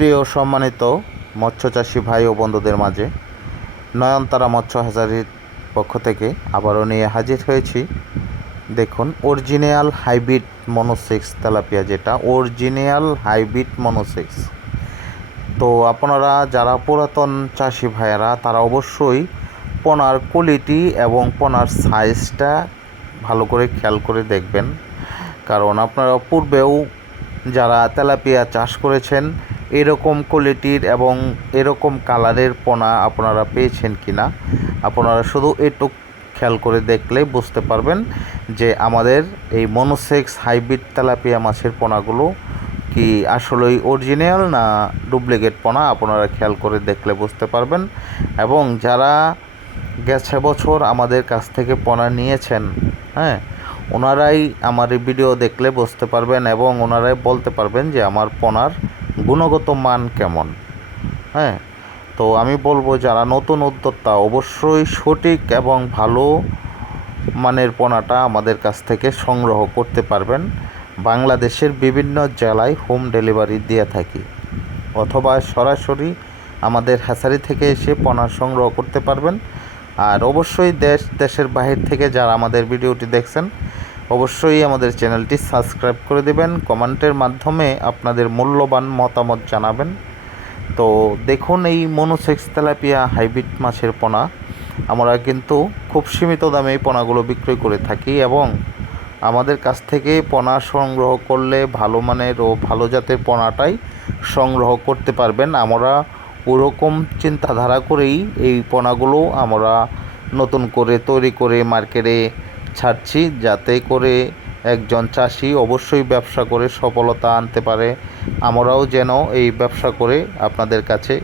প্রিয় সম্মানিত মৎস্যচাষী ভাই ও বন্ধুদের মাঝে নয়নতারা মৎস্য হ্যাচারির পক্ষ থেকে আবারও নিয়ে হাজির হয়েছি। দেখুন, অরিজিনাল হাইব্রিড মনোসেক্স তেলাপিয়া, যেটা অরিজিনাল হাইব্রিড মনোসেক্স। তো আপনারা যারা পুরাতন চাষি ভাইয়েরা, তারা অবশ্যই পোনার কোয়ালিটি এবং পোনার সাইজটা ভালো করে খেয়াল করে দেখবেন, কারণ আপনারা পূর্বেও যারা তেলাপিয়া চাষ করেছেন এরকম কোয়ালিটির এবং এরকম কালারের পোনা আপনারা পেয়েছেন কি না, আপনারা শুধু এটুক খেয়াল করে দেখলে বুঝতে পারবেন যে আমাদের এই মনোসেক্স হাইব্রিড তেলাপিয়া মাছের পোনাগুলো কি আসলেই অরিজিনাল না ডুপ্লিকেট পোনা, আপনারা খেয়াল করে দেখলে বুঝতে পারবেন। এবং যারা গেছে বছর আমাদের কাছ থেকে পোনা নিয়েছেন, ওনারাই আমার এই ভিডিও দেখলে বুঝতে পারবেন এবং ওনারাই বলতে পারবেন যে আমার পোনার গুণগত মান কেমন। তো আমি বলবো, যারা নতুন উদ্যোক্তা অবশ্যই সঠিক এবং ভালো মানের পোনাটা আমাদের কাছ থেকে সংগ্রহ করতে পারবেন। বাংলাদেশের বিভিন্ন জেলায় হোম ডেলিভারি দিয়ে থাকি, অথবা সরাসরি আমাদের হ্যাচারি থেকে এসে পোনা সংগ্রহ করতে পারবেন। আর অবশ্যই দেশের বাহির থেকে যারা আমাদের ভিডিওটি দেখছেন, অবশ্যই আমাদের চ্যানেলটি সাবস্ক্রাইব করে দেবেন, কমেন্টের মাধ্যমে আপনাদের মূল্যবান মতামত জানাবেন। তো দেখুন, এই মনোসেক্স তেলাপিয়া হাইব্রিড মাছের পোনা আমরা কিন্তু খুব সীমিত দামে এই পোনাগুলো বিক্রয় করে থাকি, এবং আমাদের কাছ থেকে পোনা সংগ্রহ করলে ভালো মানের ও ভালো জাতের পোনাটাই সংগ্রহ করতে পারবেন। আমরা ওরকম চিন্তাধারা করেই এই পোনাগুলো আমরা নতুন করে তৈরি করে মার্কেটে ছাড়ছি, যাতে করে একজন চাষি অবশ্যই ব্যবসা করে সফলতা আনতে পারে। আমরাও যেন এই ব্যবসা করে আপনাদের কাছে